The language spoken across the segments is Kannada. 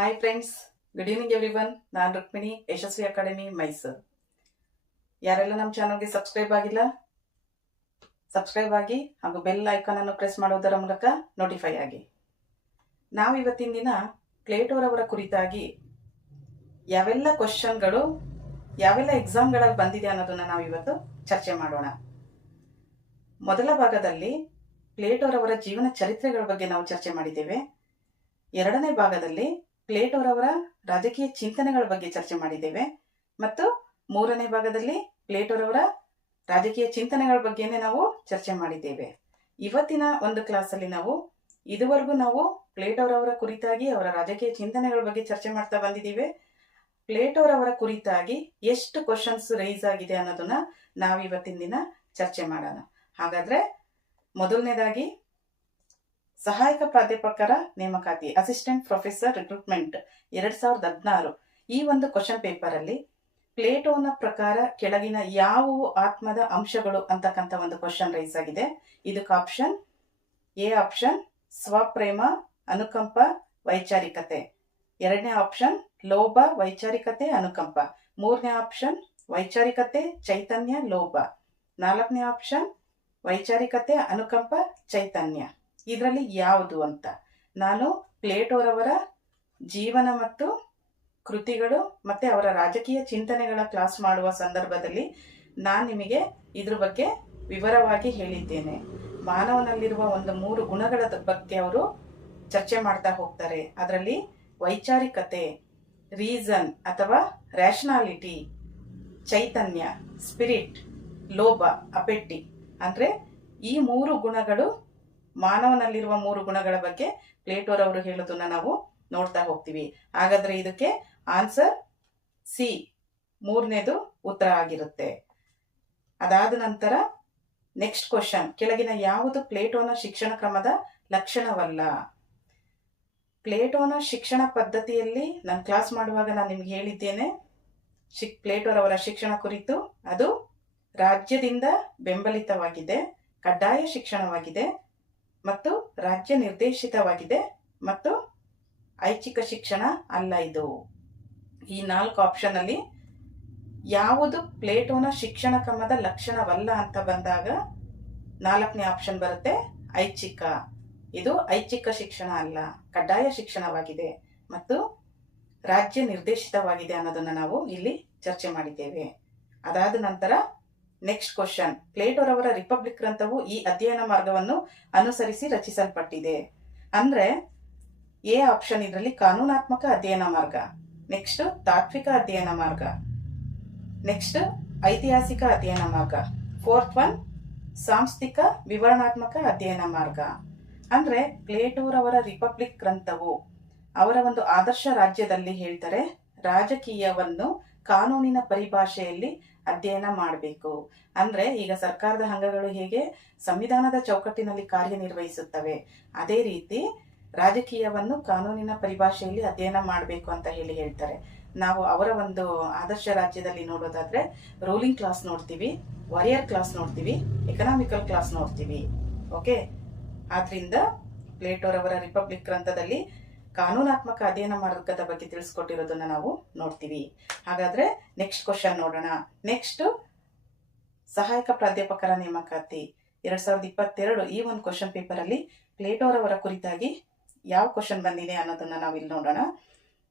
Hi friends, good evening everyone. ನಾನು ರುಕ್ಮಿಣಿ, ಯಶಸ್ವಿ ಅಕಾಡೆಮಿ ಮೈಸೂರು. ಯಾರೆಲ್ಲ ನಮ್ಮ ಚಾನಲ್ಗೆ ಸಬ್ಸ್ಕ್ರೈಬ್ ಆಗಿಲ್ಲ, ಸಬ್ಸ್ಕ್ರೈಬ್ ಆಗಿ ಹಾಗೂ ಬೆಲ್ ಐಕಾನ್ ಅನ್ನು ಪ್ರೆಸ್ ಮಾಡುವುದರ ಮೂಲಕ ನೋಟಿಫೈ ಆಗಿ. ನಾವು ಇವತ್ತಿನ ದಿನ ಪ್ಲೇಟೋರವರ ಕುರಿತಾಗಿ ಯಾವೆಲ್ಲ ಕ್ವಶನ್ಗಳು ಯಾವೆಲ್ಲ ಎಕ್ಸಾಮ್ಗಳಲ್ಲಿ ಬಂದಿದೆ ಅನ್ನೋದನ್ನ ನಾವು ಇವತ್ತು ಚರ್ಚೆ ಮಾಡೋಣ. ಮೊದಲ ಭಾಗದಲ್ಲಿ ಪ್ಲೇಟೋರವರ ಜೀವನ ಚರಿತ್ರೆಗಳ ಬಗ್ಗೆ ನಾವು ಚರ್ಚೆ ಮಾಡಿದ್ದೇವೆ. ಎರಡನೇ ಭಾಗದಲ್ಲಿ ಪ್ಲೇಟೋರವರ ರಾಜಕೀಯ ಚಿಂತನೆಗಳ ಬಗ್ಗೆ ಚರ್ಚೆ ಮಾಡಿದ್ದೇವೆ ಮತ್ತು ಮೂರನೇ ಭಾಗದಲ್ಲಿ ಪ್ಲೇಟೋರವರ ರಾಜಕೀಯ ಚಿಂತನೆಗಳ ಬಗ್ಗೆನೇ ನಾವು ಚರ್ಚೆ ಮಾಡಿದ್ದೇವೆ. ಇವತ್ತಿನ ಒಂದು ಕ್ಲಾಸಲ್ಲಿ ಇದುವರೆಗೂ ನಾವು ಪ್ಲೇಟೋರವರ ಕುರಿತಾಗಿ ಅವರ ರಾಜಕೀಯ ಚಿಂತನೆಗಳ ಬಗ್ಗೆ ಚರ್ಚೆ ಮಾಡ್ತಾ ಬಂದಿದ್ದೀವಿ. ಪ್ಲೇಟೋರವರ ಕುರಿತಾಗಿ ಎಷ್ಟು ಕ್ವಶನ್ಸ್ ರೈಸ್ ಆಗಿದೆ ಅನ್ನೋದನ್ನ ನಾವು ಇವತ್ತಿನ ದಿನ ಚರ್ಚೆ ಮಾಡೋಣ. ಹಾಗಾದ್ರೆ ಮೊದಲನೇದಾಗಿ ಸಹಾಯಕ ಪ್ರಾಧ್ಯಾಪಕರ ನೇಮಕಾತಿ, ಅಸಿಸ್ಟೆಂಟ್ ಪ್ರೊಫೆಸರ್ ರಿಕ್ರೂಟ್ಮೆಂಟ್ 2016 ಈ ಒಂದು ಕ್ವಶನ್ ಪೇಪರ್ ಅಲ್ಲಿ ಪ್ಲೇಟೋನ ಪ್ರಕಾರ ಕೆಳಗಿನ ಯಾವುವು ಆತ್ಮದ ಅಂಶಗಳು ಅಂತಕ್ಕಂಥ ಒಂದು ಕ್ವಶನ್ ರೈಸ್ ಆಗಿದೆ. ಇದಕ್ಕೆ ಆಪ್ಷನ್ ಎ ಆಪ್ಷನ್ ಸ್ವಪ್ರೇಮ, ಅನುಕಂಪ, ವೈಚಾರಿಕತೆ. ಎರಡನೇ ಆಪ್ಷನ್ ಲೋಭ, ವೈಚಾರಿಕತೆ, ಅನುಕಂಪ. ಮೂರನೇ ಆಪ್ಷನ್ ವೈಚಾರಿಕತೆ, ಚೈತನ್ಯ, ಲೋಭ. ನಾಲ್ಕನೇ ಆಪ್ಷನ್ ವೈಚಾರಿಕತೆ, ಅನುಕಂಪ, ಚೈತನ್ಯ. ಇದರಲ್ಲಿ ಯಾವುದು ಅಂತ ನಾನು ಪ್ಲೇಟೋರವರ ಜೀವನ ಮತ್ತು ಕೃತಿಗಳು ಮತ್ತೆ ಅವರ ರಾಜಕೀಯ ಚಿಂತನೆಗಳ ಕ್ಲಾಸ್ ಮಾಡುವ ಸಂದರ್ಭದಲ್ಲಿ ನಾನು ನಿಮಗೆ ಇದ್ರ ಬಗ್ಗೆ ವಿವರವಾಗಿ ಹೇಳಿದ್ದೇನೆ. ಮಾನವನಲ್ಲಿರುವ ಒಂದು 3 ಗುಣಗಳ ಬಗ್ಗೆ ಅವರು ಚರ್ಚೆ ಮಾಡ್ತಾ ಹೋಗ್ತಾರೆ. ಅದರಲ್ಲಿ ವೈಚಾರಿಕತೆ, ರೀಸನ್ ಅಥವಾ ರ್ಯಾಷನಾಲಿಟಿ, ಚೈತನ್ಯ, ಸ್ಪಿರಿಟ್, ಲೋಭ, ಅಪೆಟ್ಟಿ. ಅಂದ್ರೆ ಈ 3 ಗುಣಗಳು, ಮಾನವನಲ್ಲಿರುವ 3 ಗುಣಗಳ ಬಗ್ಗೆ ಪ್ಲೇಟೋರವರು ಹೇಳೋದನ್ನ ನಾವು ನೋಡ್ತಾ ಹೋಗ್ತೀವಿ. ಹಾಗಾದ್ರೆ ಇದಕ್ಕೆ ಆನ್ಸರ್ ಸಿ, ಮೂರನೇದು ಉತ್ತರ ಆಗಿರುತ್ತೆ. ಅದಾದ ನಂತರ ನೆಕ್ಸ್ಟ್ ಕ್ವಶನ್, ಕೆಳಗಿನ ಯಾವುದು ಪ್ಲೇಟೋನ ಶಿಕ್ಷಣ ಕ್ರಮದ ಲಕ್ಷಣವಲ್ಲ? ಪ್ಲೇಟೋನ ಶಿಕ್ಷಣ ಪದ್ಧತಿಯಲ್ಲಿ ನಾನು ಕ್ಲಾಸ್ ಮಾಡುವಾಗ ನಾನು ನಿಮ್ಗೆ ಹೇಳಿದ್ದೇನೆ, ಪ್ಲೇಟೋರವರ ಶಿಕ್ಷಣ ಕುರಿತು. ಅದು ರಾಜ್ಯದಿಂದ ಬೆಂಬಲಿತವಾಗಿದೆ, ಕಡ್ಡಾಯ ಶಿಕ್ಷಣವಾಗಿದೆ ಮತ್ತು ರಾಜ್ಯ ನಿರ್ದೇಶಿತವಾಗಿದೆ ಮತ್ತು ಐಚ್ಛಿಕ ಶಿಕ್ಷಣ ಅಲ್ಲ. ಇದು ಈ 4 ಆಪ್ಷನ್ ಅಲ್ಲಿ ಯಾವುದು ಪ್ಲೇಟೋನ ಶಿಕ್ಷಣ ಕ್ರಮದ ಲಕ್ಷಣವಲ್ಲ ಅಂತ ಬಂದಾಗ 4ನೇ ಆಪ್ಷನ್ ಬರುತ್ತೆ, ಐಚ್ಛಿಕ. ಇದು ಐಚ್ಛಿಕ ಶಿಕ್ಷಣ ಅಲ್ಲ, ಕಡ್ಡಾಯ ಶಿಕ್ಷಣವಾಗಿದೆ ಮತ್ತು ರಾಜ್ಯ ನಿರ್ದೇಶಿತವಾಗಿದೆ ಅನ್ನೋದನ್ನ ನಾವು ಇಲ್ಲಿ ಚರ್ಚೆ ಮಾಡಿದ್ದೇವೆ. ಅದಾದ ನಂತರ ನೆಕ್ಸ್ಟ್ ಕ್ವಶನ್, ಪ್ಲೇಟೋರವರ ರಿಪಬ್ಲಿಕ್ ಗ್ರಂಥವು ಈ ಅಧ್ಯಯನ ಮಾರ್ಗವನ್ನು ಅನುಸರಿಸಿ ರಚಿಸಲ್ಪಟ್ಟಿದೆ. ಅಂದ್ರೆ ಎ ಆಪ್ಷನ್ ಇದರಲ್ಲಿ ಕಾನೂನಾತ್ಮಕ ಅಧ್ಯಯನ ಮಾರ್ಗ, ನೆಕ್ಸ್ಟ್ ತಾತ್ವಿಕ ಅಧ್ಯಯನ ಮಾರ್ಗ, ನೆಕ್ಸ್ಟ್ ಐತಿಹಾಸಿಕ ಅಧ್ಯಯನ ಮಾರ್ಗ, 4th ಒನ್ ಸಾಂಸ್ಥಿಕ ವಿವರಣಾತ್ಮಕ ಅಧ್ಯಯನ ಮಾರ್ಗ. ಅಂದ್ರೆ ಪ್ಲೇಟೋರವರ ರಿಪಬ್ಲಿಕ್ ಗ್ರಂಥವು ಅವರ ಒಂದು ಆದರ್ಶ ರಾಜ್ಯದಲ್ಲಿ ಹೇಳ್ತಾರೆ, ರಾಜಕೀಯವನ್ನು ಕಾನೂನಿನ ಪರಿಭಾಷೆಯಲ್ಲಿ ಅಧ್ಯಯನ ಮಾಡಬೇಕು. ಅಂದ್ರೆ ಈಗ ಸರ್ಕಾರದ ಅಂಗಗಳು ಹೇಗೆ ಸಂವಿಧಾನದ ಚೌಕಟ್ಟಿನಲ್ಲಿ ಕಾರ್ಯನಿರ್ವಹಿಸುತ್ತವೆ, ಅದೇ ರೀತಿ ರಾಜಕೀಯವನ್ನು ಕಾನೂನಿನ ಪರಿಭಾಷೆಯಲ್ಲಿ ಅಧ್ಯಯನ ಮಾಡಬೇಕು ಅಂತ ಹೇಳ್ತಾರೆ. ನಾವು ಅವರ ಒಂದು ಆದರ್ಶ ರಾಜ್ಯದಲ್ಲಿ ನೋಡೋದಾದ್ರೆ ರೂಲಿಂಗ್ ಕ್ಲಾಸ್ ನೋಡ್ತೀವಿ, ವಾರಿಯರ್ ಕ್ಲಾಸ್ ನೋಡ್ತೀವಿ, ಎಕನಾಮಿಕಲ್ ಕ್ಲಾಸ್ ನೋಡ್ತೀವಿ. ಓಕೆ, ಆದ್ರಿಂದ ಪ್ಲೇಟೋರವರ ರಿಪಬ್ಲಿಕ್ ಗ್ರಂಥದಲ್ಲಿ ಕಾನೂನಾತ್ಮಕ ಅಧ್ಯಯನ ಮಾರ್ಗದ ಬಗ್ಗೆ ತಿಳಿಸ್ಕೊಟ್ಟಿರೋದನ್ನ ನಾವು ನೋಡ್ತೀವಿ. ಹಾಗಾದ್ರೆ ನೆಕ್ಸ್ಟ್ ಕ್ವಶನ್ ನೋಡೋಣ. ನೆಕ್ಸ್ಟ್ ಸಹಾಯಕ ಪ್ರಾಧ್ಯಾಪಕರ ನೇಮಕಾತಿ 2022 ಈ ಒಂದು ಕ್ವಶನ್ ಪೇಪರ್ ಅಲ್ಲಿ ಪ್ಲೇಟೋರವರ ಕುರಿತಾಗಿ ಯಾವ ಕ್ವಶನ್ ಬಂದಿದೆ ಅನ್ನೋದನ್ನ ನಾವು ಇಲ್ಲಿ ನೋಡೋಣ.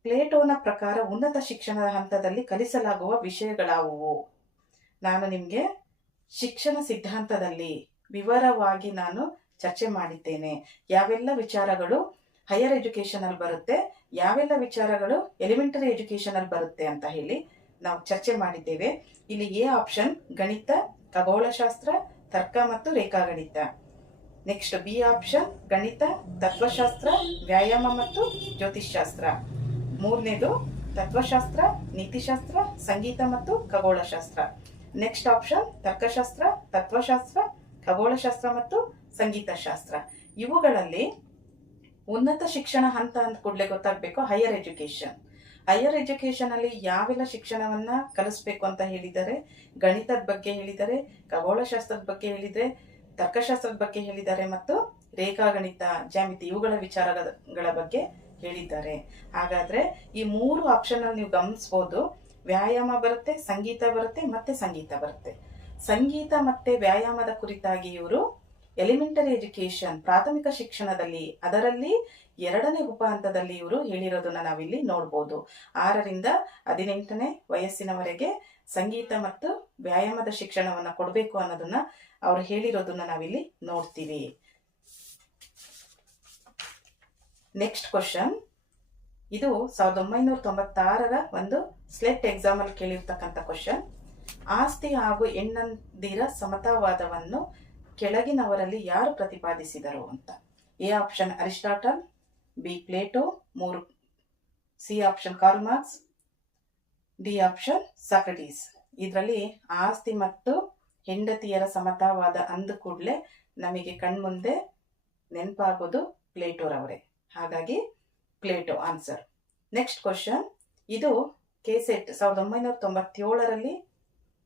ಪ್ಲೇಟೋನ ಪ್ರಕಾರ ಉನ್ನತ ಶಿಕ್ಷಣದ ಹಂತದಲ್ಲಿ ಕಲಿಸಲಾಗುವ ವಿಷಯಗಳಾವುವು? ನಾನು ನಿಮ್ಗೆ ಶಿಕ್ಷಣ ಸಿದ್ಧಾಂತದಲ್ಲಿ ವಿವರವಾಗಿ ನಾನು ಚರ್ಚೆ ಮಾಡಿದ್ದೇನೆ. ಯಾವೆಲ್ಲ ವಿಚಾರಗಳು ಹೈಯರ್ ಎಜುಕೇಶನ್ ಅಲ್ಲಿ ಬರುತ್ತೆ, ಯಾವೆಲ್ಲ ವಿಚಾರಗಳು ಎಲಿಮೆಂಟರಿ ಎಜುಕೇಶನ್ ಅಲ್ಲಿ ಬರುತ್ತೆ ಅಂತ ಹೇಳಿ ನಾವು ಚರ್ಚೆ ಮಾಡಿದ್ದೇವೆ. ಇಲ್ಲಿ ಎ ಆಪ್ಷನ್ ಗಣಿತ, ಖಗೋಳಶಾಸ್ತ್ರ, ತರ್ಕ ಮತ್ತು ರೇಖಾಗಣಿತ. ನೆಕ್ಸ್ಟ್ ಬಿ ಆಪ್ಷನ್ ಗಣಿತ, ತತ್ವಶಾಸ್ತ್ರ, ವ್ಯಾಯಾಮ ಮತ್ತು ಜ್ಯೋತಿಷ್ಶಾಸ್ತ್ರ. ಮೂರನೇದು ತತ್ವಶಾಸ್ತ್ರ, ನೀತಿಶಾಸ್ತ್ರ, ಸಂಗೀತ ಮತ್ತು ಖಗೋಳಶಾಸ್ತ್ರ. ನೆಕ್ಸ್ಟ್ ಆಪ್ಷನ್ ತರ್ಕಶಾಸ್ತ್ರ, ತತ್ವಶಾಸ್ತ್ರ, ಖಗೋಳಶಾಸ್ತ್ರ ಮತ್ತು ಸಂಗೀತ ಶಾಸ್ತ್ರ. ಇವುಗಳಲ್ಲಿ ಉನ್ನತ ಶಿಕ್ಷಣ ಹಂತ ಅಂತ ಕೂಡಲೇ ಗೊತ್ತಾಗಬೇಕು ಹೈಯರ್ ಎಜುಕೇಶನ್. ಹೈಯರ್ ಎಜುಕೇಶನ್ ಅಲ್ಲಿ ಯಾವೆಲ್ಲ ಶಿಕ್ಷಣವನ್ನ ಕಲಿಸ್ಬೇಕು ಅಂತ ಹೇಳಿದ್ದಾರೆ, ಗಣಿತದ ಬಗ್ಗೆ ಹೇಳಿದ್ದಾರೆ, ಖಗೋಳಶಾಸ್ತ್ರದ ಬಗ್ಗೆ ಹೇಳಿದ್ರೆ, ತರ್ಕಶಾಸ್ತ್ರದ ಬಗ್ಗೆ ಹೇಳಿದ್ದಾರೆ ಮತ್ತು ರೇಖಾಗಣಿತ, ಜ್ಯಾಮಿತಿ ಇವುಗಳ ವಿಚಾರಗಳ ಬಗ್ಗೆ ಹೇಳಿದ್ದಾರೆ. ಹಾಗಾದ್ರೆ ಈ 3 ಆಪ್ಷನ್ ಅಲ್ಲಿ ನೀವು ಗಮನಿಸಬಹುದು. ವ್ಯಾಯಾಮ ಬರುತ್ತೆ, ಸಂಗೀತ ಬರುತ್ತೆ, ಮತ್ತೆ ಸಂಗೀತ ಬರುತ್ತೆ. ಸಂಗೀತ ಮತ್ತೆ ವ್ಯಾಯಾಮದ ಕುರಿತಾಗಿ ಇವರು ಎಲಿಮೆಂಟರಿ ಎಜುಕೇಶನ್, ಪ್ರಾಥಮಿಕ ಶಿಕ್ಷಣದಲ್ಲಿ, ಅದರಲ್ಲಿ 2ನೇ ಉಪ ಹಂತದಲ್ಲಿ ಇವರು ಹೇಳಿರೋದನ್ನ ನಾವಿಲ್ಲಿ ನೋಡ್ಬೋದು. 6ರಿಂದ 18ನೇ ವಯಸ್ಸಿನವರೆಗೆ ಸಂಗೀತ ಮತ್ತು ವ್ಯಾಯಾಮದ ಶಿಕ್ಷಣವನ್ನ ಕೊಡಬೇಕು ಅನ್ನೋದನ್ನ ಅವ್ರು ಹೇಳಿರೋದನ್ನ ನಾವಿಲ್ಲಿ ನೋಡ್ತೀವಿ. ನೆಕ್ಸ್ಟ್ ಕ್ವಶನ್, ಇದು 1996ರ ಒಂದು ಸ್ಲೆಟ್ ಎಕ್ಸಾಮ್ ಅಲ್ಲಿ ಕೇಳಿರ್ತಕ್ಕಂಥ ಕ್ವಶನ್. ಆಸ್ತಿ ಹಾಗೂ ಹೆಣ್ಣಂದಿರ ಸಮತಾವಾದವನ್ನು ಕೆಳಗಿನವರಲ್ಲಿ ಯಾರು ಪ್ರತಿಪಾದಿಸಿದರು ಅಂತ. A option Aristotle, B Plato, C option Karl Marx, D option Socrates. ಇದರಲ್ಲಿ ಆಸ್ತಿ ಮತ್ತು ಹೆಂಡತಿಯರ ಸಮತಾವಾದ ಅಂದ ಕೂಡಲೇ ನಮಗೆ ಕಣ್ಮುಂದೆ ನೆನಪಾಗೋದು ಪ್ಲೇಟೋರವರೇ. ಹಾಗಾಗಿ ಪ್ಲೇಟೋ ಆನ್ಸರ್. ನೆಕ್ಸ್ಟ್ ಕ್ವಶನ್, ಇದು ಕೆಸೆಟ್ 1997ರಲ್ಲಿ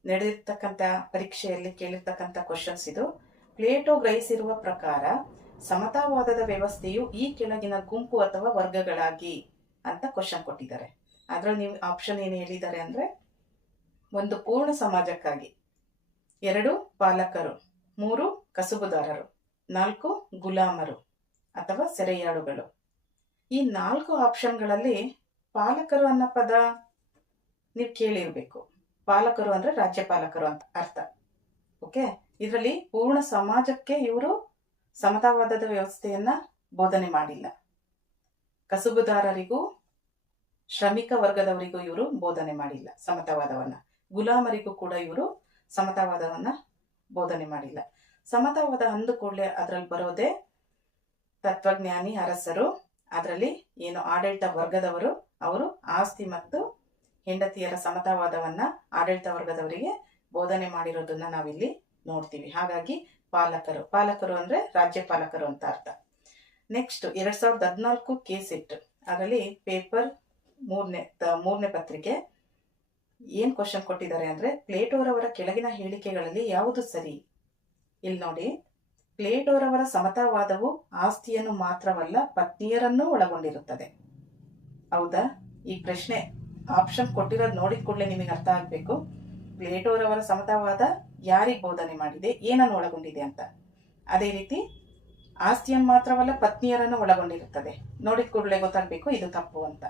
ನಡೆದಿರ್ತಕ್ಕಂಥ ಪರೀಕ್ಷೆಯಲ್ಲಿ ಕೇಳಿರ್ತಕ್ಕಂಥ ಕ್ವಶನ್ಸ್ ಇದು. ಪ್ಲೇಟೋ ಗ್ರಹಿಸಿರುವ ಪ್ರಕಾರ ಸಮತಾವಾದದ ವ್ಯವಸ್ಥೆಯು ಈ ಕೆಳಗಿನ ಗುಂಪು ಅಥವಾ ವರ್ಗಗಳಾಗಿ ಅಂತ ಕ್ವಶನ್ ಕೊಟ್ಟಿದ್ದಾರೆ. ಅದ್ರಲ್ಲಿ ನೀವು ಆಪ್ಷನ್ ಏನು ಹೇಳಿದ್ದಾರೆ ಅಂದ್ರೆ, 1 ಪೂರ್ಣ ಸಮಾಜಕ್ಕಾಗಿ, 2 ಪಾಲಕರು, 3 ಕಸುಬುದಾರರು, 4 ಗುಲಾಮರು ಅಥವಾ ಸೆರೆಯಾಳುಗಳು. ಈ 4 ಆಪ್ಷನ್ಗಳಲ್ಲಿ ಪಾಲಕರು ಅನ್ನೋ ಪದ ನೀವು ಕೇಳಿರ್ಬೇಕು. ಪಾಲಕರು ಅಂದ್ರೆ ರಾಜ್ಯಪಾಲಕರು ಅಂತ ಅರ್ಥ. ಓಕೆ, ಇದರಲ್ಲಿ ಪೂರ್ಣ ಸಮಾಜಕ್ಕೆ ಇವರು ಸಮತಾವಾದದ ವ್ಯವಸ್ಥೆಯನ್ನ ಬೋಧನೆ ಮಾಡಿಲ್ಲ. ಕಸುಬುದಾರರಿಗೂ ಶ್ರಮಿಕ ವರ್ಗದವರಿಗೂ ಇವರು ಬೋಧನೆ ಮಾಡಿಲ್ಲ ಸಮತಾವಾದವನ್ನ. ಗುಲಾಮರಿಗೂ ಕೂಡ ಇವರು ಸಮತಾವಾದವನ್ನ ಬೋಧನೆ ಮಾಡಿಲ್ಲ. ಸಮತಾವಾದ ಅಂದ ಕೂಡಲೇ ಅದ್ರಲ್ಲಿ ಬರೋದೇ ತತ್ವಜ್ಞಾನಿ ಅರಸರು, ಅದರಲ್ಲಿ ಏನು ಆಡಳಿತ ವರ್ಗದವರು, ಅವರು ಆಸ್ತಿ ಮತ್ತು ಹೆಂಡತಿಯರ ಸಮತಾವಾದವನ್ನ ಆಡಳಿತ ವರ್ಗದವರಿಗೆ ಬೋಧನೆ ಮಾಡಿರೋದನ್ನ ನಾವಿಲ್ಲಿ ನೋಡ್ತೀವಿ. ಹಾಗಾಗಿ ಪಾಲಕರು ಅಂದ್ರೆ ರಾಜ್ಯಪಾಲಕರು ಅಂತ ಅರ್ಥ. ನೆಕ್ಸ್ಟ್ 2014 ಕೆಸೆಟ್, ಅದರಲ್ಲಿ ಪೇಪರ್ 3ನೇ ಪತ್ರಿಕೆ ಏನ್ ಕ್ವಶನ್ ಕೊಟ್ಟಿದ್ದಾರೆ ಅಂದ್ರೆ, ಪ್ಲೇಟೋರವರ ಕೆಳಗಿನ ಹೇಳಿಕೆಗಳಲ್ಲಿ ಯಾವುದು ಸರಿ? ಇಲ್ಲಿ ನೋಡಿ, ಪ್ಲೇಟೋರವರ ಸಮತಾವಾದವು ಆಸ್ತಿಯನ್ನು ಮಾತ್ರವಲ್ಲ ಪತ್ನಿಯರನ್ನೂ ಒಳಗೊಂಡಿರುತ್ತದೆ. ಹೌದಾ? ಈ ಪ್ರಶ್ನೆ ಆಪ್ಷನ್ ಕೊಟ್ಟಿರೋದು ನೋಡಿದ ಕೂಡಲೇ ನಿಮಗೆ ಅರ್ಥ ಆಗ್ಬೇಕು. ಪ್ಲೇಟೋರವರ ಸಮತಾವಾದ ಯಾರಿಗೆ ಬೋಧನೆ ಮಾಡಿದೆ, ಏನನ್ನು ಒಳಗೊಂಡಿದೆ ಅಂತ. ಅದೇ ರೀತಿ ಆಸ್ತಿಯನ್ನು ಮಾತ್ರವಲ್ಲ ಪತ್ನಿಯರನ್ನು ಒಳಗೊಂಡಿರುತ್ತದೆ. ನೋಡಿದ ಕೂಡಲೇ ಗೊತ್ತಾಗ್ಬೇಕು ಇದು ತಪ್ಪು ಅಂತ.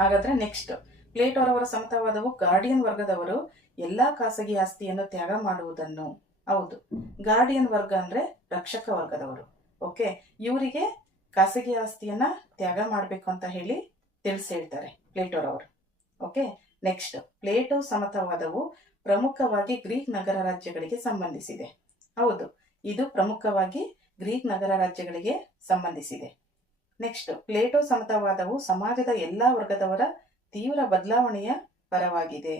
ಹಾಗಾದ್ರೆ ನೆಕ್ಸ್ಟ್, ಪ್ಲೇಟೋರವರ ಸಮತಾವಾದವು ಗಾರ್ಡಿಯನ್ ವರ್ಗದವರು ಎಲ್ಲಾ ಖಾಸಗಿ ಆಸ್ತಿಯನ್ನು ತ್ಯಾಗ ಮಾಡುವುದನ್ನು. ಹೌದು, ಗಾರ್ಡಿಯನ್ ವರ್ಗ ಅಂದ್ರೆ ರಕ್ಷಕ ವರ್ಗದವರು. ಓಕೆ, ಇವರಿಗೆ ಖಾಸಗಿ ಆಸ್ತಿಯನ್ನ ತ್ಯಾಗ ಮಾಡ್ಬೇಕು ಅಂತ ಹೇಳಿ ಹೇಳ್ತಾರೆ ಪ್ಲೇಟೋರವರು. ಓಕೆ, ನೆಕ್ಸ್ಟ್, ಪ್ಲೇಟೋ ಸಮತಾವಾದವು ಪ್ರಮುಖವಾಗಿ ಗ್ರೀಕ್ ನಗರ ರಾಜ್ಯಗಳಿಗೆ ಸಂಬಂಧಿಸಿದೆ. ಹೌದು, ಇದು ಪ್ರಮುಖವಾಗಿ ಗ್ರೀಕ್ ನಗರ ರಾಜ್ಯಗಳಿಗೆ ಸಂಬಂಧಿಸಿದೆ. ನೆಕ್ಸ್ಟ್, ಪ್ಲೇಟೋ ಸಮತಾವಾದವು ಸಮಾಜದ ಎಲ್ಲಾ ವರ್ಗದವರ ತೀವ್ರ ಬದಲಾವಣೆಯ ಪರವಾಗಿದೆ.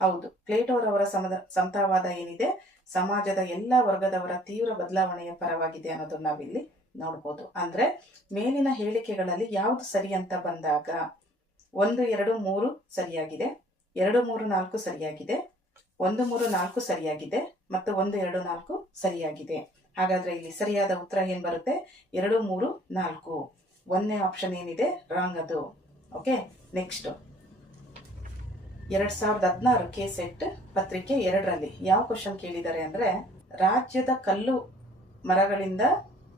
ಹೌದು, ಪ್ಲೇಟೋರವರ ಸಮತಾವಾದ ಏನಿದೆ ಸಮಾಜದ ಎಲ್ಲಾ ವರ್ಗದವರ ತೀವ್ರ ಬದಲಾವಣೆಯ ಪರವಾಗಿದೆ ಅನ್ನೋದನ್ನ ನಾವಿಲ್ಲಿ ನೋಡ್ಬೋದು. ಅಂದ್ರೆ ಮೇಲಿನ ಹೇಳಿಕೆಗಳಲ್ಲಿ ಯಾವುದು ಸರಿ ಅಂತ ಬಂದಾಗ 1, 2, 3 ಸರಿಯಾಗಿದೆ, 2, 3, 4 ಸರಿಯಾಗಿದೆ, 1, 3, 4 ಸರಿಯಾಗಿದೆ ಮತ್ತು 1, 2, 4 ಸರಿಯಾಗಿದೆ. ಹಾಗಾದ್ರೆ ಇಲ್ಲಿ ಸರಿಯಾದ ಉತ್ತರ ಏನ್ ಬರುತ್ತೆ? 2, 3, 4. 1ನೇ ಆಪ್ಷನ್ ಏನಿದೆ ರಾಂಗ್ ಅದು. ಓಕೆ, ನೆಕ್ಸ್ಟ್ 2016 ಕೆಸೆಟ್ ಪತ್ರಿಕೆ 2ರಲ್ಲಿ ಯಾವ ಕ್ವಶನ್ ಕೇಳಿದ್ದಾರೆ ಅಂದ್ರೆ, ರಾಜ್ಯದ ಕಲ್ಲು ಮರಗಳಿಂದ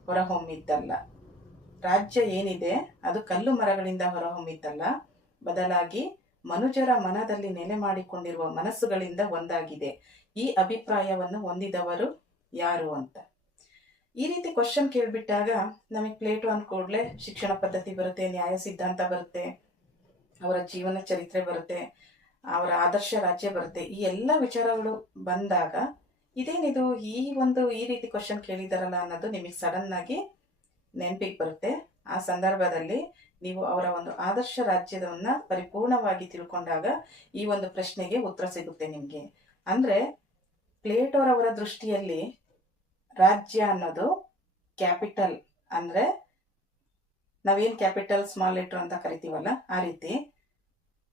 ಹೊರಹೊಮ್ಮಿದ್ದಲ್ಲ. ರಾಜ್ಯ ಏನಿದೆ ಅದು ಕಲ್ಲು ಮರಗಳಿಂದ ಹೊರಹೊಮ್ಮಿದ್ದಲ್ಲ, ಬದಲಾಗಿ ಮನುಜರ ಮನದಲ್ಲಿ ನೆಲೆ ಮಾಡಿಕೊಂಡಿರುವ ಮನಸ್ಸುಗಳಿಂದ ಒಂದಾಗಿದೆ. ಈ ಅಭಿಪ್ರಾಯವನ್ನು ಹೊಂದಿದವರು ಯಾರು ಅಂತ. ಈ ರೀತಿ ಕ್ವಶನ್ ಕೇಳ್ಬಿಟ್ಟಾಗ ನಮಗೆ ಪ್ಲೇಟೋ ಅನ್ಕೊಡ್ಲೆ ಶಿಕ್ಷಣ ಪದ್ಧತಿ ಬರುತ್ತೆ, ನ್ಯಾಯ ಸಿದ್ಧಾಂತ ಬರುತ್ತೆ, ಅವರ ಜೀವನ ಚರಿತ್ರೆ ಬರುತ್ತೆ, ಅವರ ಆದರ್ಶ ರಾಜ್ಯ ಬರುತ್ತೆ. ಈ ಎಲ್ಲ ವಿಚಾರಗಳು ಬಂದಾಗ ಇದೇನಿದು ಈ ರೀತಿ ಕ್ವಶನ್ ಕೇಳಿದಾರಲ್ಲ ಅನ್ನೋದು ನಿಮಗೆ ಸಡನ್ ಆಗಿ ನೆನಪಿಗೆ ಬರುತ್ತೆ. ಆ ಸಂದರ್ಭದಲ್ಲಿ ನೀವು ಅವರ ಒಂದು ಆದರ್ಶ ರಾಜ್ಯದವನ್ನ ಪರಿಪೂರ್ಣವಾಗಿ ತಿಳ್ಕೊಂಡಾಗ ಈ ಒಂದು ಪ್ರಶ್ನೆಗೆ ಉತ್ತರ ಸಿಗುತ್ತೆ ನಿಮ್ಗೆ. ಅಂದ್ರೆ ಪ್ಲೇಟೋರವರ ದೃಷ್ಟಿಯಲ್ಲಿ ರಾಜ್ಯ ಅನ್ನೋದು ಕ್ಯಾಪಿಟಲ್, ಅಂದ್ರೆ ನಾವೇನ್ ಕ್ಯಾಪಿಟಲ್ ಸ್ಮಾಲ್ ಲೆಟರ್ ಅಂತ ಕರಿತೀವಲ್ಲ ಆ ರೀತಿ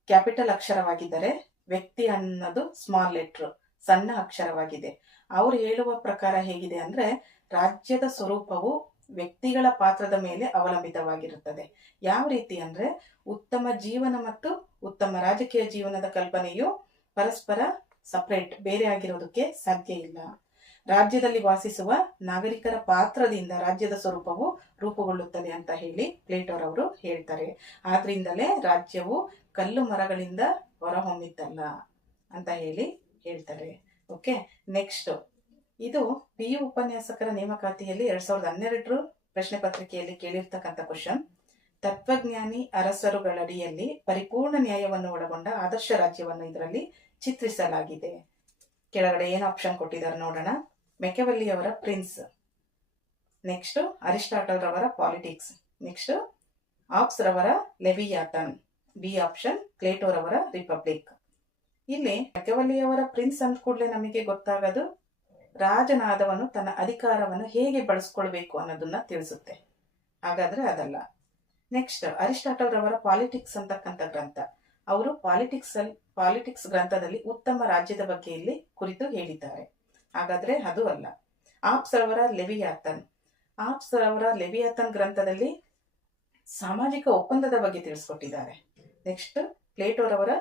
ಕ್ಯಾಪಿಟಲ್ ಅಕ್ಷರವಾಗಿದ್ದರೆ, ವ್ಯಕ್ತಿ ಅನ್ನೋದು ಸ್ಮಾಲ್ ಲೆಟರ್ ಸಣ್ಣ ಅಕ್ಷರವಾಗಿದೆ. ಅವ್ರು ಹೇಳುವ ಪ್ರಕಾರ ಹೇಗಿದೆ ಅಂದ್ರೆ, ರಾಜ್ಯದ ಸ್ವರೂಪವು ವ್ಯಕ್ತಿಗಳ ಪಾತ್ರದ ಮೇಲೆ ಅವಲಂಬಿತವಾಗಿರುತ್ತದೆ. ಯಾವ ರೀತಿ ಅಂದ್ರೆ, ಉತ್ತಮ ಜೀವನ ಮತ್ತು ಉತ್ತಮ ರಾಜಕೀಯ ಜೀವನದ ಕಲ್ಪನೆಯು ಪರಸ್ಪರ ಸಪರೇಟ್, ಬೇರೆ ಆಗಿರೋದಕ್ಕೆ ಸಾಧ್ಯ ಇಲ್ಲ. ರಾಜ್ಯದಲ್ಲಿ ವಾಸಿಸುವ ನಾಗರಿಕರ ಪಾತ್ರದಿಂದ ರಾಜ್ಯದ ಸ್ವರೂಪವು ರೂಪುಗೊಳ್ಳುತ್ತದೆ ಅಂತ ಹೇಳಿ ಪ್ಲೇಟೋರವರು ಹೇಳ್ತಾರೆ. ಆದ್ರಿಂದಲೇ ರಾಜ್ಯವು ಕಲ್ಲು ಮರಗಳಿಂದ ಹೊರಹೊಮ್ಮಿದ್ದಲ್ಲ ಅಂತ ಹೇಳಿ ಹೇಳ್ತಾರೆ. ಓಕೆ, ನೆಕ್ಸ್ಟ್, ಇದು PU ಉಪನ್ಯಾಸಕರ ನೇಮಕಾತಿಯಲ್ಲಿ 2012 ಪ್ರಶ್ನೆ ಪತ್ರಿಕೆಯಲ್ಲಿ ಕೇಳಿರ್ತಕ್ಕಂಥ ಕ್ವಶನ್. ತತ್ವಜ್ಞಾನಿ ಅರಸರುಗಳಡಿಯಲ್ಲಿ ಪರಿಪೂರ್ಣ ನ್ಯಾಯವನ್ನು ಒಳಗೊಂಡ ಆದರ್ಶ ರಾಜ್ಯವನ್ನು ಇದರಲ್ಲಿ ಚಿತ್ರಿಸಲಾಗಿದೆ. ಕೆಳಗಡೆ ಏನು ಆಪ್ಷನ್ ಕೊಟ್ಟಿದ್ದಾರೆ ನೋಡೋಣ. ಮೆಕೆವಲ್ಲಿಯವರ ಪ್ರಿನ್ಸ್, ನೆಕ್ಸ್ಟ್ ಅರಿಸ್ಟಾಟಲ್ ರವರ ಪಾಲಿಟಿಕ್ಸ್, ನೆಕ್ಸ್ಟ್ ಆಬ್ಸ್ ರವರ ಲೆವಿಯಾಥನ್, ಬಿ ಆಪ್ಷನ್ ಪ್ಲೇಟೋ ರವರ ರಿಪಬ್ಲಿಕ್. ಇಲ್ಲಿ ಮೆಕೆವಲ್ಲಿಯವರ ಪ್ರಿನ್ಸ್ ಅಂದ ಕೂಡಲೇ ನಮಗೆ ಗೊತ್ತಾಗೋದು ರಾಜನಾದವನು ತನ್ನ ಅಧಿಕಾರವನ್ನು ಹೇಗೆ ಬಳಸ್ಕೊಳ್ಬೇಕು ಅನ್ನೋದನ್ನ ತಿಳಿಸುತ್ತೆ. ಹಾಗಾದ್ರೆ ಅದಲ್ಲ. ನೆಕ್ಸ್ಟ್ ಅರಿಸ್ಟಾಟಲ್ ರವರ ಪಾಲಿಟಿಕ್ಸ್ ಅಂತಕ್ಕಂಥ ಗ್ರಂಥ, ಅವರು ಪಾಲಿಟಿಕ್ಸ್ ಗ್ರಂಥದಲ್ಲಿ ಉತ್ತಮ ರಾಜ್ಯದ ಬಗ್ಗೆ ಇಲ್ಲಿ ಕುರಿತು ಹೇಳಿದ್ದಾರೆ. ಹಾಗಾದ್ರೆ ಅದು ಅಲ್ಲ. ಆಬ್ಸ್ ರವರ ಲೆವಿಯಾಥನ್ ಗ್ರಂಥದಲ್ಲಿ ಸಾಮಾಜಿಕ ಒಪ್ಪಂದದ ಬಗ್ಗೆ ತಿಳಿಸ್ಕೊಟ್ಟಿದ್ದಾರೆ. ನೆಕ್ಸ್ಟ್ ಪ್ಲೇಟೋರವರ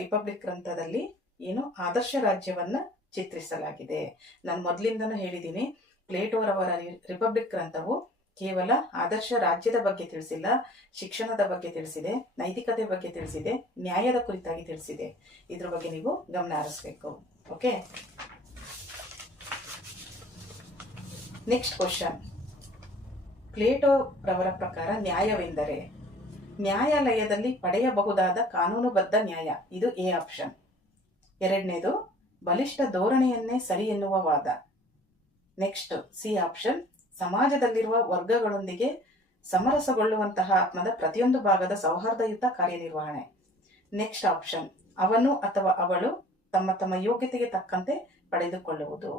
ರಿಪಬ್ಲಿಕ್ ಗ್ರಂಥದಲ್ಲಿ ಏನು ಆದರ್ಶ ರಾಜ್ಯವನ್ನ ಚಿತ್ರಿಸಲಾಗಿದೆ. ನಾನು ಮೊದಲಿಂದನೂ ಹೇಳಿದ್ದೀನಿ, ಪ್ಲೇಟೋರವರ ರಿಪಬ್ಲಿಕ್ ಗ್ರಂಥವು ಕೇವಲ ಆದರ್ಶ ರಾಜ್ಯದ ಬಗ್ಗೆ ತಿಳಿಸಿಲ್ಲ, ಶಿಕ್ಷಣದ ಬಗ್ಗೆ ತಿಳಿಸಿದೆ, ನೈತಿಕತೆ ಬಗ್ಗೆ ತಿಳಿಸಿದೆ, ನ್ಯಾಯದ ಕುರಿತಾಗಿ ತಿಳಿಸಿದೆ. ಇದ್ರ ಬಗ್ಗೆ ನೀವು ಗಮನ ಹರಿಸಬೇಕು. Okay, next question. ಪ್ಲೇಟೋ ರವರ ಪ್ರಕಾರ ನ್ಯಾಯವೆಂದರೆ ನ್ಯಾಯಾಲಯದಲ್ಲಿ ಪಡೆಯಬಹುದಾದ ಕಾನೂನುಬದ್ಧ ನ್ಯಾಯ. ಇದು ಎ ಆಪ್ಷನ್. ಎರಡನೇದು ಬಲಿಷ್ಠ ಧೋರಣೆಯನ್ನೇ ಸರಿ ಎನ್ನುವ ವಾದ. ನೆಕ್ಸ್ಟ್ ಸಿ ಆಪ್ಷನ್, ಸಮಾಜದಲ್ಲಿರುವ ವರ್ಗಗಳೊಂದಿಗೆ ಸಮರಸಗೊಳ್ಳುವಂತಹ ಆತ್ಮದ ಪ್ರತಿಯೊಂದು ಭಾಗದ ಸೌಹಾರ್ದಯುತ ಕಾರ್ಯನಿರ್ವಹಣೆ. ನೆಕ್ಸ್ಟ್ ಆಪ್ಷನ್, ಅವನು ಅಥವಾ ಅವಳು ತಮ್ಮ ತಮ್ಮ ಯೋಗ್ಯತೆಗೆ ತಕ್ಕಂತೆ ಪಡೆದುಕೊಳ್ಳುವುದು.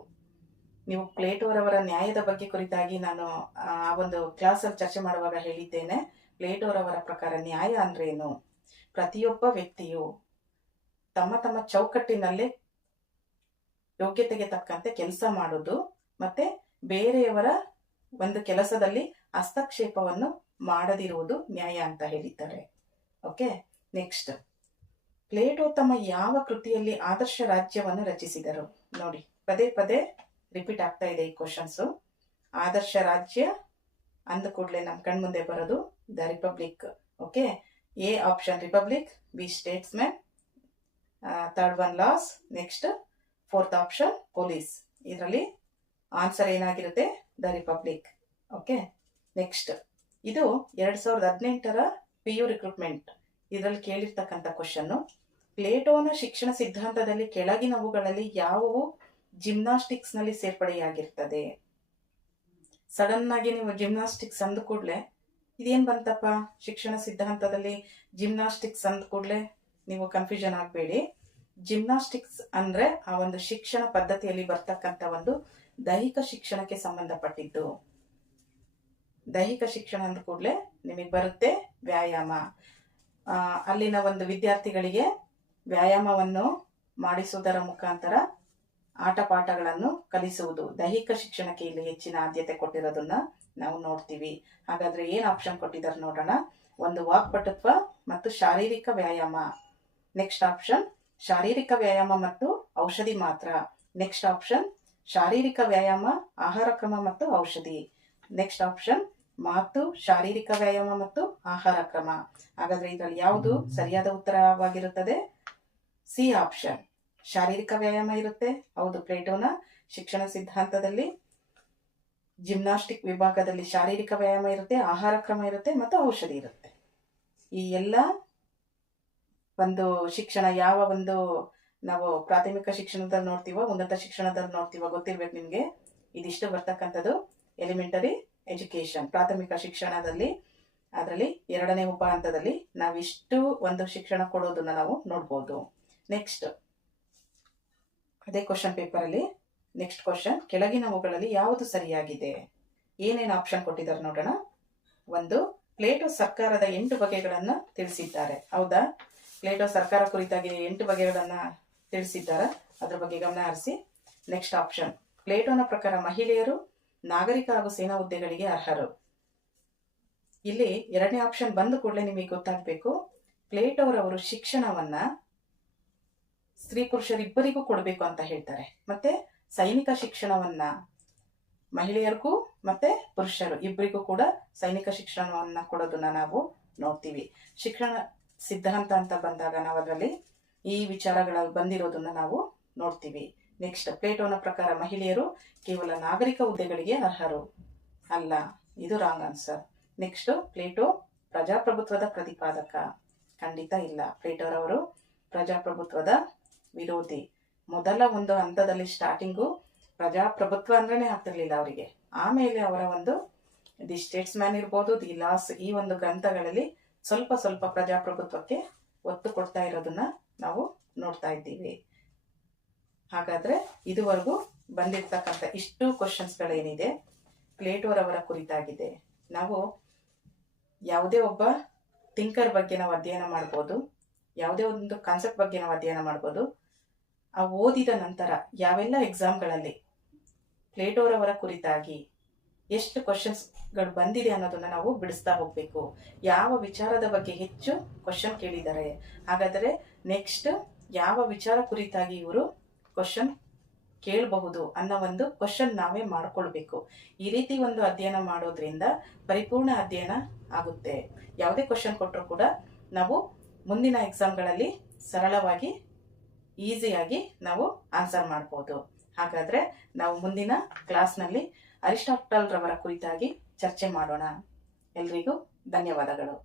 ನೀವು ಪ್ಲೇಟೋರವರ ನ್ಯಾಯದ ಬಗ್ಗೆ ಕುರಿತಾಗಿ ನಾನು ಆ ಒಂದು ಕ್ಲಾಸಲ್ಲಿ ಚರ್ಚೆ ಮಾಡುವಾಗ ಹೇಳಿದ್ದೇನೆ. ಪ್ಲೇಟೋರವರ ಪ್ರಕಾರ ನ್ಯಾಯ ಅಂದ್ರೇನು? ಪ್ರತಿಯೊಬ್ಬ ವ್ಯಕ್ತಿಯು ತಮ್ಮ ತಮ್ಮ ಚೌಕಟ್ಟಿನಲ್ಲೇ ಯೋಗ್ಯತೆಗೆ ತಕ್ಕಂತೆ ಕೆಲಸ ಮಾಡೋದು ಮತ್ತೆ ಬೇರೆಯವರ ಒಂದು ಕೆಲಸದಲ್ಲಿ ಹಸ್ತಕ್ಷೇಪವನ್ನು ಮಾಡದಿರುವುದು ನ್ಯಾಯ ಅಂತ ಹೇಳಿದ್ದಾರೆ. ಓಕೆ, ನೆಕ್ಸ್ಟ್, ಪ್ಲೇಟೋ ತಮ್ಮ ಯಾವ ಕೃತಿಯಲ್ಲಿ ಆದರ್ಶ ರಾಜ್ಯವನ್ನು ರಚಿಸಿದರು? ನೋಡಿ, ಪದೇ ಪದೇ ರಿಪೀಟ್ ಆಗ್ತಾ ಇದೆ ಈ ಕ್ವಶನ್ಸು. ಆದರ್ಶ ರಾಜ್ಯ ಅಂದ ಕೂಡಲೇ ನಮ್ಮ ಕಣ್ಮುಂದೆ ಬರೋದು the republic. Okay, A option republic, B statesman, third one loss, next fourth option police. ಇದರಲ್ಲಿ ಆನ್ಸರ್ ಏನಾಗಿರುತ್ತೆ? The republic. ಓಕೆ, ನೆಕ್ಸ್ಟ್, ಇದು 2018 PU ರಿಕ್ರೂಟ್ಮೆಂಟ್ ಇದರಲ್ಲಿ ಕೇಳಿರ್ತಕ್ಕಂಥ ಕ್ವಶನ್ನು. ಪ್ಲೇಟೋನ ಶಿಕ್ಷಣ ಸಿದ್ಧಾಂತದಲ್ಲಿ ಕೆಳಗಿನವುಗಳಲ್ಲಿ ಯಾವುವು ಜಿಮ್ನಾಸ್ಟಿಕ್ಸ್ ನಲ್ಲಿ ಸೇರ್ಪಡೆಯಾಗಿರ್ತದೆ? ಸಡನ್ ಆಗಿ ನೀವು ಜಿಮ್ನಾಸ್ಟಿಕ್ಸ್ ಅಂದ ಕೂಡಲೇ ಇದೇನ್ ಬಂತಪ್ಪ ಶಿಕ್ಷಣ ಸಿದ್ಧಾಂತದಲ್ಲಿ ಜಿಮ್ನಾಸ್ಟಿಕ್ಸ್ ಅಂದ ಕೂಡಲೇ ನೀವು ಕನ್ಫ್ಯೂಷನ್ ಆಗಬೇಡಿ. ಜಿಮ್ನಾಸ್ಟಿಕ್ಸ್ ಅಂದ್ರೆ ಆ ಒಂದು ಶಿಕ್ಷಣ ಪದ್ಧತಿಯಲ್ಲಿ ಬರ್ತಕ್ಕಂಥ ಒಂದು ದೈಹಿಕ ಶಿಕ್ಷಣಕ್ಕೆ ಸಂಬಂಧಪಟ್ಟಿದ್ದು. ದೈಹಿಕ ಶಿಕ್ಷಣ ಅಂದ ಕೂಡಲೇ ನಿಮಗೆ ಬರುತ್ತೆ ವ್ಯಾಯಾಮ. ಅಲ್ಲಿನ ಒಂದು ವಿದ್ಯಾರ್ಥಿಗಳಿಗೆ ವ್ಯಾಯಾಮವನ್ನು ಮಾಡಿಸುವುದರ ಮುಖಾಂತರ ಆಟ ಪಾಠಗಳನ್ನು ಕಲಿಸುವುದು, ದೈಹಿಕ ಶಿಕ್ಷಣಕ್ಕೆ ಇಲ್ಲಿ ಹೆಚ್ಚಿನ ಆದ್ಯತೆ ಕೊಟ್ಟಿರೋದನ್ನ ನಾವು ನೋಡ್ತೀವಿ. ಹಾಗಾದ್ರೆ ಏನ್ ಆಪ್ಷನ್ ಕೊಟ್ಟಿದ್ದಾರೆ ನೋಡೋಣ. ಒಂದು ವಾಕ್ಪಟುತ್ವ ಮತ್ತು ಶಾರೀರಿಕ ವ್ಯಾಯಾಮ. ನೆಕ್ಸ್ಟ್ ಆಪ್ಷನ್ ಶಾರೀರಿಕ ವ್ಯಾಯಾಮ ಮತ್ತು ಔಷಧಿ ಮಾತ್ರ. ನೆಕ್ಸ್ಟ್ ಆಪ್ಷನ್ ಶಾರೀರಿಕ ವ್ಯಾಯಾಮ, ಆಹಾರ ಕ್ರಮ ಮತ್ತು ಔಷಧಿ. ನೆಕ್ಸ್ಟ್ ಆಪ್ಷನ್ ಮಾತು, ಶಾರೀರಿಕ ವ್ಯಾಯಾಮ ಮತ್ತು ಆಹಾರ ಕ್ರಮ. ಹಾಗಾದ್ರೆ ಇದರಲ್ಲಿ ಯಾವುದು ಸರಿಯಾದ ಉತ್ತರವಾಗಿರುತ್ತದೆ? ಸಿ ಆಪ್ಷನ್, ಶಾರೀರಿಕ ವ್ಯಾಯಾಮ ಇರುತ್ತೆ. ಹೌದು, ಪ್ಲೇಟೋನ ಶಿಕ್ಷಣ ಸಿದ್ಧಾಂತದಲ್ಲಿ ಜಿಮ್ನಾಸ್ಟಿಕ್ ವಿಭಾಗದಲ್ಲಿ ಶಾರೀರಿಕ ವ್ಯಾಯಾಮ ಇರುತ್ತೆ, ಆಹಾರ ಕ್ರಮ ಇರುತ್ತೆ ಮತ್ತು ಔಷಧಿ ಇರುತ್ತೆ. ಈ ಎಲ್ಲ ಒಂದು ಶಿಕ್ಷಣ ಯಾವ ಒಂದು ನಾವು ಪ್ರಾಥಮಿಕ ಶಿಕ್ಷಣದಲ್ಲಿ ನೋಡ್ತೀವೋ, ಉನ್ನತ ಶಿಕ್ಷಣದಲ್ಲಿ ನೋಡ್ತೀವೋ ಗೊತ್ತಿರ್ಬೇಕು ನಿಮ್ಗೆ. ಇದಿಷ್ಟು ಬರ್ತಕ್ಕಂಥದ್ದು ಎಲಿಮೆಂಟರಿ ಎಜುಕೇಶನ್, ಪ್ರಾಥಮಿಕ ಶಿಕ್ಷಣದಲ್ಲಿ. ಅದರಲ್ಲಿ 2ನೇ ಉಪ ಹಂತದಲ್ಲಿ ನಾವಿಷ್ಟು ಒಂದು ಶಿಕ್ಷಣ ಕೊಡೋದನ್ನ ನಾವು ನೋಡ್ಬೋದು. ನೆಕ್ಸ್ಟ್ ಅದೇ ಕ್ವಶನ್ ಪೇಪರ್ ಅಲ್ಲಿ ನೆಕ್ಸ್ಟ್ ಕ್ವಶನ್, ಕೆಳಗಿನವುಗಳಲ್ಲಿ ಯಾವುದು ಸರಿಯಾಗಿದೆ? ಏನೇನು ಆಪ್ಷನ್ ಕೊಟ್ಟಿದ್ದಾರೆ ನೋಡೋಣ. ಒಂದು, ಪ್ಲೇಟೋ ಸರ್ಕಾರದ 8 ಬಗೆಗಳನ್ನ ತಿಳಿಸಿದ್ದಾರೆ. ಹೌದಾ? ಪ್ಲೇಟೋ ಸರ್ಕಾರ ಕುರಿತಾಗಿ 8 ಬಗೆಗಳನ್ನ ತಿಳಿಸಿದ್ದಾರೆ, ಅದ್ರ ಬಗ್ಗೆ ಗಮನ ಹರಿಸಿ. ನೆಕ್ಸ್ಟ್ ಆಪ್ಷನ್, ಪ್ಲೇಟೋನ ಪ್ರಕಾರ ಮಹಿಳೆಯರು ನಾಗರಿಕ ಹಾಗೂ ಸೇನಾ ಹುದ್ದೆಗಳಿಗೆ ಅರ್ಹರು. ಇಲ್ಲಿ ಎರಡನೇ ಆಪ್ಷನ್ ಬಂದ ಕೂಡಲೇ ನಿಮಗೆ ಗೊತ್ತಾಗಬೇಕು, ಪ್ಲೇಟೋರವರು ಶಿಕ್ಷಣವನ್ನ ಸ್ತ್ರೀ ಪುರುಷರಿಬ್ಬರಿಗೂ ಕೊಡಬೇಕು ಅಂತ ಹೇಳ್ತಾರೆ. ಮತ್ತೆ ಸೈನಿಕ ಶಿಕ್ಷಣವನ್ನ ಮಹಿಳೆಯರಿಗೂ ಮತ್ತೆ ಪುರುಷರು ಇಬ್ಬರಿಗೂ ಕೂಡ ಸೈನಿಕ ಶಿಕ್ಷಣವನ್ನ ಕೊಡೋದನ್ನ ನಾವು ನೋಡ್ತೀವಿ. ಶಿಕ್ಷಣ ಸಿದ್ಧಾಂತ ಅಂತ ಬಂದಾಗ ನಾವು ಅದರಲ್ಲಿ ಈ ವಿಚಾರಗಳ ಬಂದಿರೋದನ್ನ ನಾವು ನೋಡ್ತೀವಿ. ನೆಕ್ಸ್ಟ್, ಪ್ಲೇಟೋನ ಪ್ರಕಾರ ಮಹಿಳೆಯರು ಕೇವಲ ನಾಗರಿಕ ಹುದ್ದೆಗಳಿಗೆ ಅರ್ಹರು ಅಲ್ಲ, ಇದು ರಾಂಗ್ ಆನ್ಸರ್. ನೆಕ್ಸ್ಟ್, ಪ್ಲೇಟೋ ಪ್ರಜಾಪ್ರಭುತ್ವದ ಪ್ರತಿಪಾದಕ, ಖಂಡಿತ ಇಲ್ಲ. ಪ್ಲೇಟೋರವರು ಪ್ರಜಾಪ್ರಭುತ್ವದ ವಿರೋಧಿ. ಮೊದಲ ಒಂದು ಹಂತದಲ್ಲಿ ಸ್ಟಾರ್ಟಿಂಗು ಪ್ರಜಾಪ್ರಭುತ್ವ ಅಂದ್ರೇನೆ ಆಗ್ತಿರ್ಲಿಲ್ಲ ಅವರಿಗೆ. ಆಮೇಲೆ ಅವರ ಒಂದು ದಿ ಸ್ಟೇಟ್ಸ್ ಮ್ಯಾನ್ ಇರ್ಬೋದು, ದಿ ಲಾಸ್, ಈ ಒಂದು ಗ್ರಂಥಗಳಲ್ಲಿ ಸ್ವಲ್ಪ ಸ್ವಲ್ಪ ಪ್ರಜಾಪ್ರಭುತ್ವಕ್ಕೆ ಒತ್ತು ಕೊಡ್ತಾ ಇರೋದನ್ನ ನಾವು ನೋಡ್ತಾ ಇದ್ದೀವಿ. ಹಾಗಾದ್ರೆ ಇದುವರೆಗೂ ಬಂದಿರ್ತಕ್ಕಂಥ ಇಷ್ಟು ಕ್ವಶನ್ಸ್ಗಳೇನಿದೆ ಪ್ಲೇಟೋರವರ ಕುರಿತಾಗಿದೆ. ನಾವು ಯಾವುದೇ ಒಬ್ಬ ಥಿಂಕರ್ ಬಗ್ಗೆ ನಾವು ಅಧ್ಯಯನ ಮಾಡ್ಬೋದು, ಯಾವುದೇ ಒಂದು ಕಾನ್ಸೆಪ್ಟ್ ಬಗ್ಗೆ ನಾವು ಅಧ್ಯಯನ ಮಾಡ್ಬೋದು. ಆ ಓದಿದ ನಂತರ ಯಾವೆಲ್ಲ ಎಕ್ಸಾಮ್ಗಳಲ್ಲಿ ಪ್ಲೇಟೋರವರ ಕುರಿತಾಗಿ ಎಷ್ಟು ಕ್ವಶನ್ಸ್ಗಳು ಬಂದಿದೆ ಅನ್ನೋದನ್ನ ನಾವು ಬಿಡಿಸ್ತಾ ಹೋಗ್ಬೇಕು. ಯಾವ ವಿಚಾರದ ಬಗ್ಗೆ ಹೆಚ್ಚು ಕ್ವಶನ್ ಕೇಳಿದ್ದಾರೆ, ಹಾಗಾದರೆ ನೆಕ್ಸ್ಟ್ ಯಾವ ವಿಚಾರ ಕುರಿತಾಗಿ ಇವರು ಕ್ವಶನ್ ಕೇಳಬಹುದು ಅನ್ನೋ ಒಂದು ಕ್ವಶನ್ ನಾವೇ ಮಾಡ್ಕೊಳ್ಬೇಕು. ಈ ರೀತಿ ಒಂದು ಅಧ್ಯಯನ ಮಾಡೋದ್ರಿಂದ ಪರಿಪೂರ್ಣ ಅಧ್ಯಯನ ಆಗುತ್ತೆ. ಯಾವುದೇ ಕ್ವಶನ್ ಕೊಟ್ಟರು ಕೂಡ ನಾವು ಮುಂದಿನ ಎಕ್ಸಾಮ್ಗಳಲ್ಲಿ ಸರಳವಾಗಿ ಈಸಿಯಾಗಿ ನಾವು ಆನ್ಸರ್ ಮಾಡ್ಬೋದು. ಹಾಗಾದ್ರೆ ನಾವು ಮುಂದಿನ ಕ್ಲಾಸ್ನಲ್ಲಿ ಅರಿಸ್ಟಾಟಲ್ ರವರ ಕುರಿತಾಗಿ ಚರ್ಚೆ ಮಾಡೋಣ. ಎಲ್ರಿಗೂ ಧನ್ಯವಾದಗಳು.